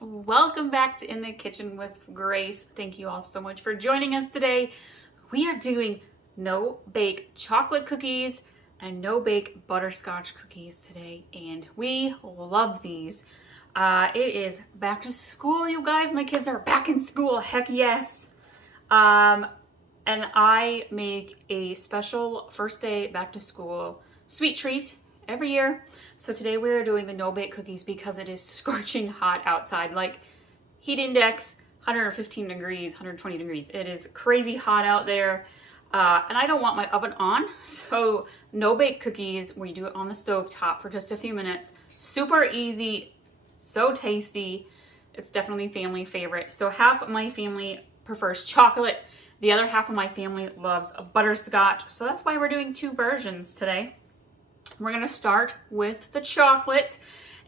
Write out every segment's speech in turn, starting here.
Welcome back to In the Kitchen with Grace. Thank you all so much for joining us today. We are doing no-bake chocolate cookies and no-bake butterscotch cookies today, and we love these. It is back to school, you guys. My kids are back in school. Heck yes. And I make a special first day back to school sweet treat every year. So today we're doing the no-bake cookies because it is scorching hot outside. Like heat index 115 degrees, 120 degrees. It is crazy hot out there. And I don't want my oven on. So no-bake cookies, we do it on the stove top for just a few minutes. Super easy, so tasty. It's definitely family favorite. So half of my family prefers chocolate. The other half of my family loves a butterscotch. So that's why we're doing two versions today. We're gonna start with the chocolate,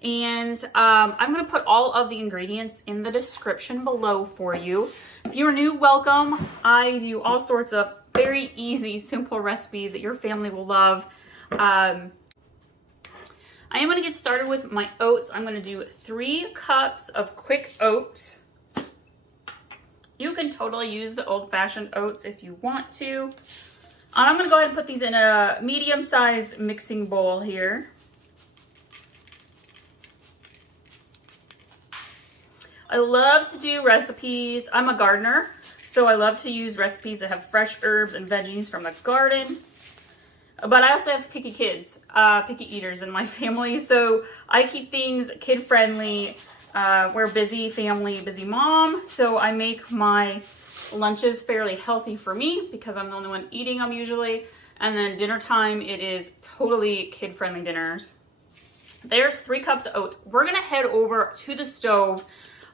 and I'm gonna put all of the ingredients in the description below for you. If you're new, welcome. I do all sorts of very easy, simple recipes that your family will love. I am gonna get started with my oats. I'm gonna do 3 cups of quick oats. You can totally use the old-fashioned oats if you want to. I'm going to go ahead and put these in a medium-sized mixing bowl here. I love to do recipes. I'm a gardener, so I love to use recipes that have fresh herbs and veggies from the garden. But I also have picky kids, picky eaters in my family, so I keep things kid-friendly. We're a busy family, busy mom, so I make my lunches fairly healthy for me because I'm the only one eating them usually. And then dinner time, it is totally kid-friendly dinners. There's 3 cups of oats. We're gonna head over to the stove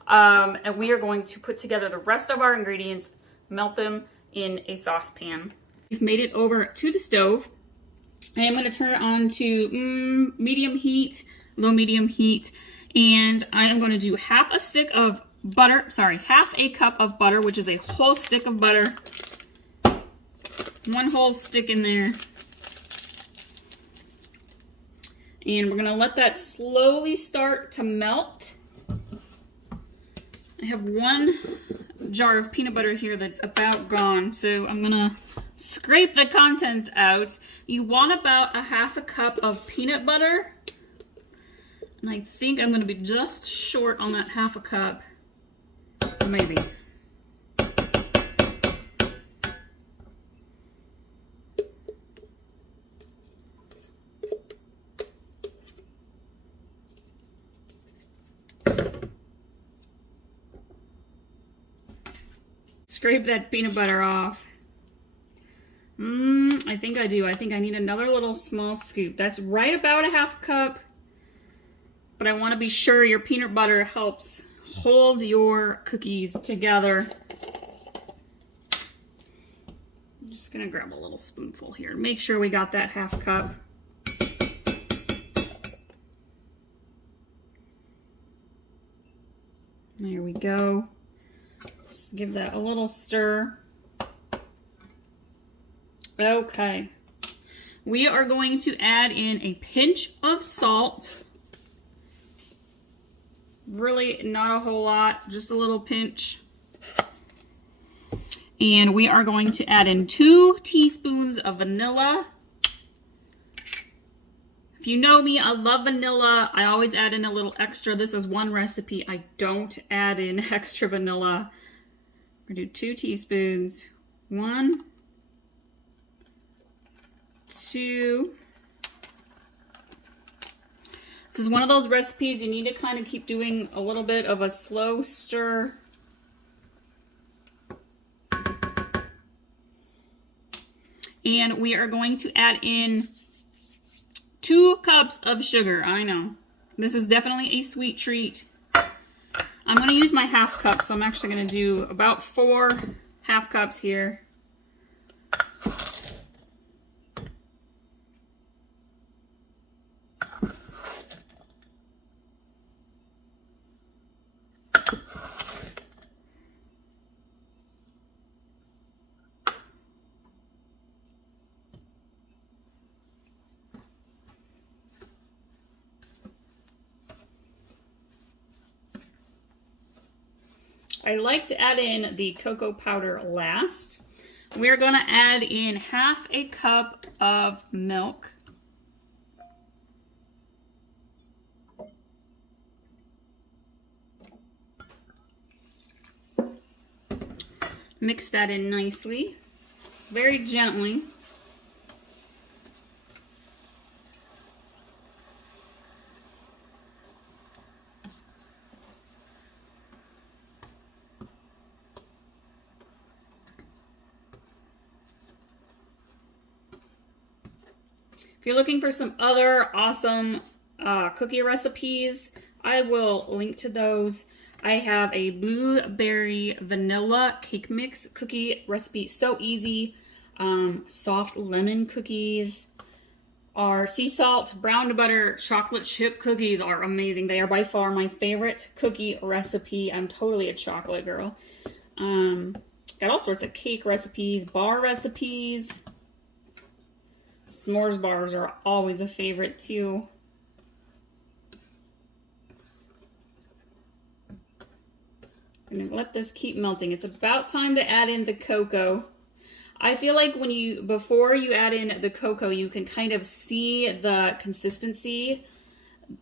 and we are going to put together the rest of our ingredients, melt them in a saucepan. We've made it over to the stove. I am gonna turn it on to medium heat, low medium heat. And I am gonna do half a cup of butter, which is a whole stick of butter. 1 whole stick in there. And we're gonna let that slowly start to melt. I have 1 jar of peanut butter here that's about gone, so I'm gonna scrape the contents out. You want about a half a cup of peanut butter. And I think I'm gonna be just short on that half a cup. Maybe. Scrape that peanut butter off. I think I do. I think I need another little small scoop. That's right about a half cup. But I want to be sure your peanut butter helps hold your cookies together. I'm just gonna grab a little spoonful here. Make sure we got that half cup. There we go. Just give that a little stir. Okay. We are going to add in a pinch of salt. Really not a whole lot, just a little pinch. And we are going to add in 2 teaspoons of vanilla. If you know me, I love vanilla. I always add in a little extra. This is one recipe I don't add in extra vanilla. We're gonna do 2 teaspoons. 1, 2. This is one of those recipes you need to kind of keep doing a little bit of a slow stir. And we are going to add in 2 cups of sugar. I know, this is definitely a sweet treat. I'm going to use my half cup, so I'm actually going to do about 4 half cups here. I like to add in the cocoa powder last. We're going to add in half a cup of milk. Mix that in nicely, very gently. If you're looking for some other awesome cookie recipes, I will link to those. I have a blueberry vanilla cake mix cookie recipe. So easy. Soft lemon cookies. Our sea salt, brown butter, chocolate chip cookies are amazing. They are by far my favorite cookie recipe. I'm totally a chocolate girl. Got all sorts of cake recipes, bar recipes. S'mores bars are always a favorite too. I'm gonna let this keep melting. It's about time to add in the cocoa. I feel like before you add in the cocoa, you can kind of see the consistency,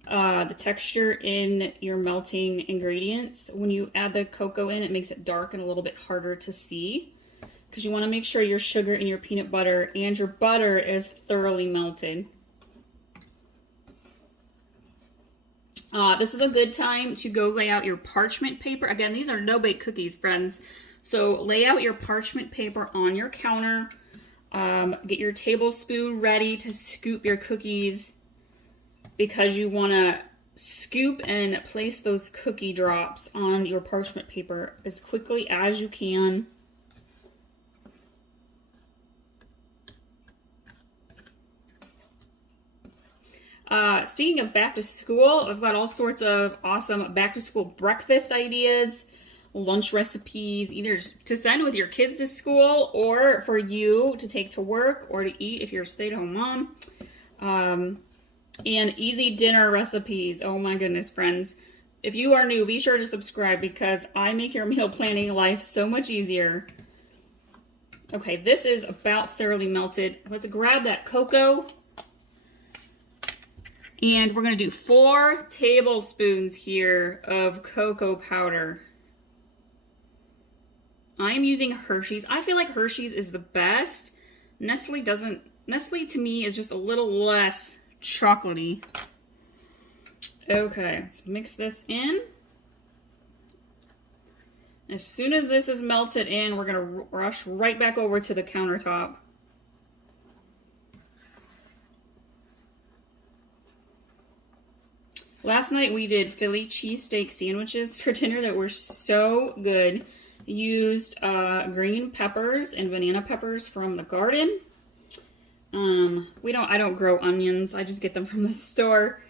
the texture in your melting ingredients. When you add the cocoa in, it makes it dark and a little bit harder to see, because you want to make sure your sugar and your peanut butter and your butter is thoroughly melted. This is a good time to go lay out your parchment paper. Again, these are no-bake cookies, friends. So lay out your parchment paper on your counter. Get your tablespoon ready to scoop your cookies, because you want to scoop and place those cookie drops on your parchment paper as quickly as you can. Speaking of back to school, I've got all sorts of awesome back to school breakfast ideas, lunch recipes, either to send with your kids to school or for you to take to work or to eat if you're a stay-at-home mom. And easy dinner recipes. Oh my goodness, friends. If you are new, be sure to subscribe, because I make your meal planning life so much easier. Okay, this is about thoroughly melted. Let's grab that cocoa. And we're going to do 4 tablespoons here of cocoa powder. I'm using Hershey's. I feel like Hershey's is the best. Nestle to me is just a little less chocolatey. Okay, let's mix this in. As soon as this is melted in, we're going to rush right back over to the countertop. Last night we did Philly cheesesteak sandwiches for dinner that were so good. Used green peppers and banana peppers from the garden. I don't grow onions. I just get them from the store.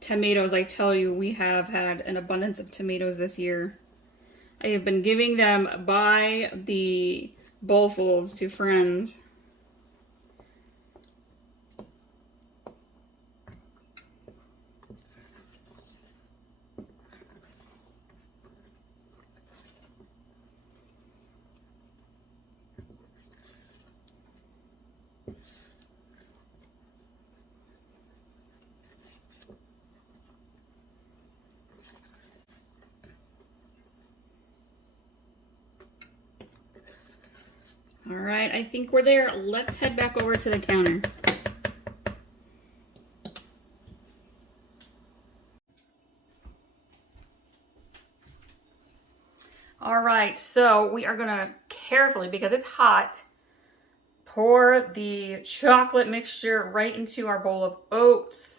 Tomatoes, I tell you, we have had an abundance of tomatoes this year. I have been giving them by the bowlfuls to friends. All right, I think we're there. Let's head back over to the counter. All right, so we are gonna carefully, because it's hot, pour the chocolate mixture right into our bowl of oats.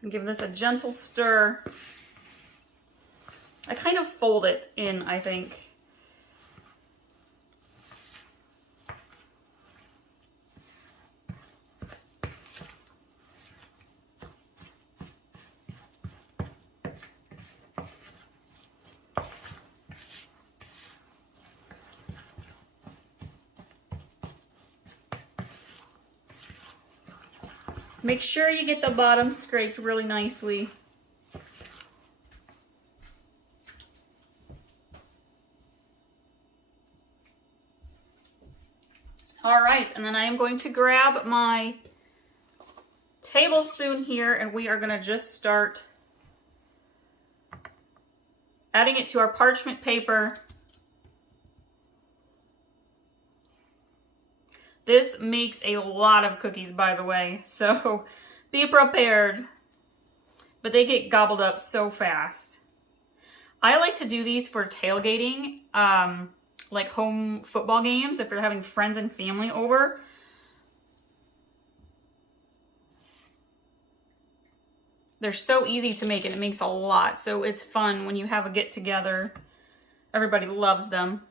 And give this a gentle stir. I kind of fold it in, I think. Make sure you get the bottom scraped really nicely. All right, and then I am going to grab my tablespoon here, and we are going to just start adding it to our parchment paper. This makes a lot of cookies, by the way, so be prepared. But they get gobbled up so fast. I like to do these for tailgating, like home football games, if you're having friends and family over. They're so easy to make, and it makes a lot, so it's fun when you have a get-together. Everybody loves them.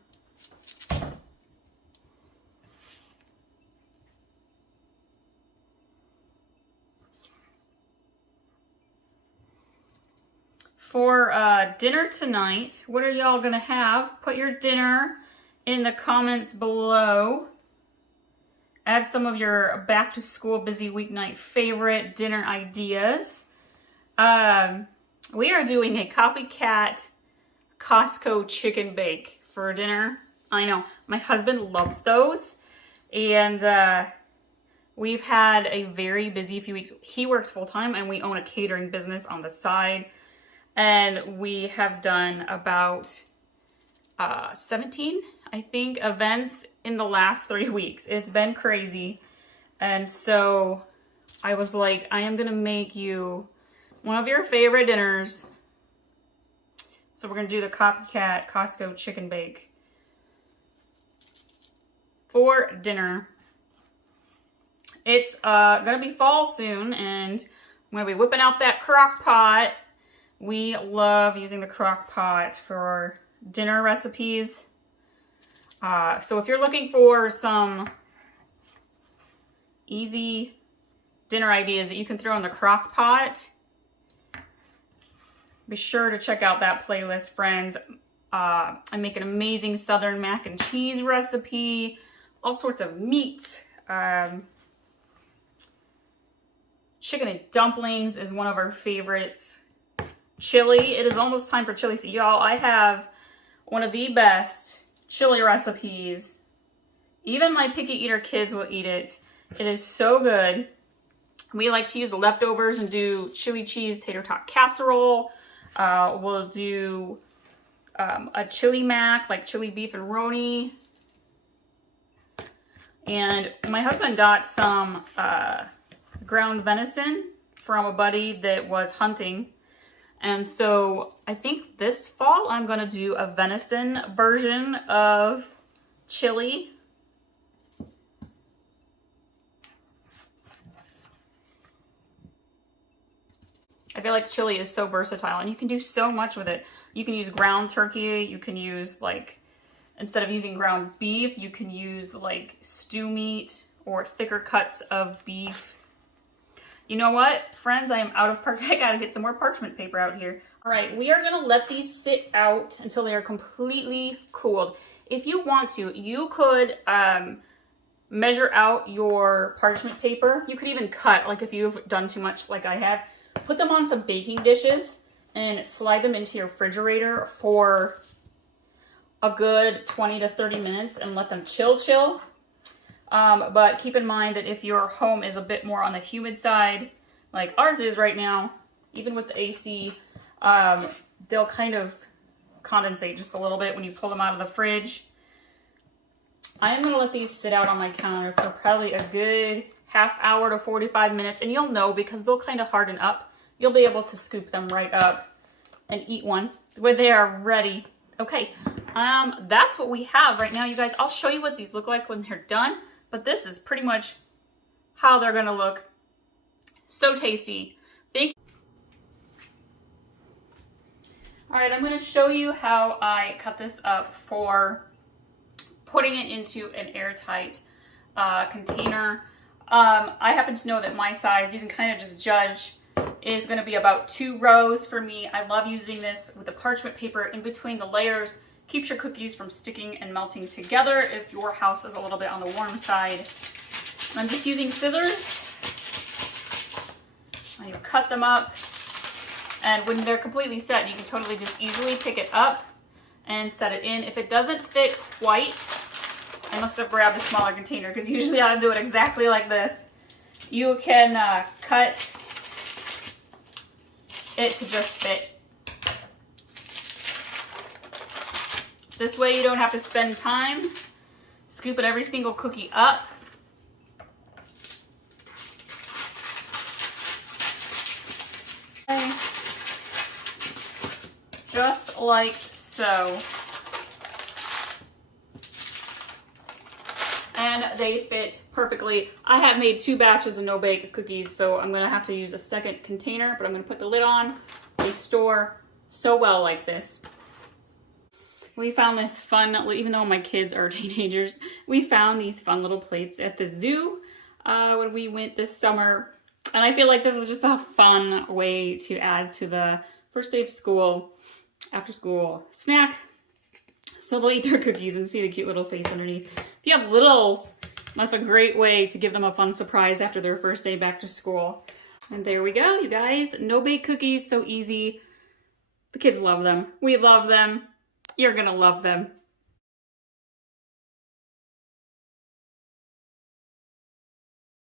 For dinner tonight, what are y'all gonna have? Put your dinner in the comments below. Add some of your back to school busy weeknight favorite dinner ideas. We are doing a copycat Costco chicken bake for dinner. I know, my husband loves those. And we've had a very busy few weeks. He works full time and we own a catering business on the side. And we have done about 17, I think, events in the last 3 weeks. It's been crazy. And so I was like, I am going to make you one of your favorite dinners. So we're going to do the copycat Costco chicken bake for dinner. It's going to be fall soon, and I'm going to be whipping out that crock pot. We love using the crock pot for dinner recipes. So if you're looking for some easy dinner ideas that you can throw in the crock pot, be sure to check out that playlist, friends. I make an amazing Southern mac and cheese recipe, all sorts of meats. Chicken and dumplings is one of our favorites. Chili, it is almost time for chili. So y'all, I have one of the best chili recipes. Even my picky eater kids will eat it. It is so good. We like to use the leftovers and do chili cheese tater tot casserole. We'll do a chili mac, like chili beef and roni. And my husband got some ground venison from a buddy that was hunting. And so I think this fall I'm going to do a venison version of chili. I feel like chili is so versatile and you can do so much with it. You can use ground turkey, you can use like, instead of using ground beef, you can use like stew meat or thicker cuts of beef. You know what, friends, I am out of I gotta get some more parchment paper out here. All right, we are gonna let these sit out until they are completely cooled. If you want to, you could measure out your parchment paper. You could even cut, like if you've done too much like I have, put them on some baking dishes and slide them into your refrigerator for a good 20 to 30 minutes and let them chill. But keep in mind that if your home is a bit more on the humid side, like ours is right now, even with the AC, they'll kind of condensate just a little bit when you pull them out of the fridge. I am going to let these sit out on my counter for probably a good half hour to 45 minutes, and you'll know because they'll kind of harden up. You'll be able to scoop them right up and eat one when they are ready. Okay, that's what we have right now, you guys. I'll show you what these look like when they're done. But this is pretty much how they're gonna look. So tasty. Thank you. All right, I'm gonna show you how I cut this up for putting it into an airtight container. I happen to know that my size, you can kind of just judge, is gonna be about 2 rows for me. I love using this with the parchment paper in between the layers. Keeps your cookies from sticking and melting together if your house is a little bit on the warm side. I'm just using scissors And you cut them up. And when they're completely set, you can totally just easily pick it up and set it in. If it doesn't fit quite, I must have grabbed a smaller container because usually I do it exactly like this. You can cut it to just fit. This way you don't have to spend time scooping every single cookie up. Okay. Just like so. And they fit perfectly. I have made 2 batches of no-bake cookies, so I'm gonna have to use a second container, but I'm gonna put the lid on. They store so well like this. We found this fun, even though my kids are teenagers, we found these fun little plates at the zoo when we went this summer. And I feel like this is just a fun way to add to the first day of school, after school snack. So they'll eat their cookies and see the cute little face underneath. If you have littles, that's a great way to give them a fun surprise after their first day back to school. And there we go, you guys. No-bake cookies, so easy. The kids love them. We love them. You're gonna love them.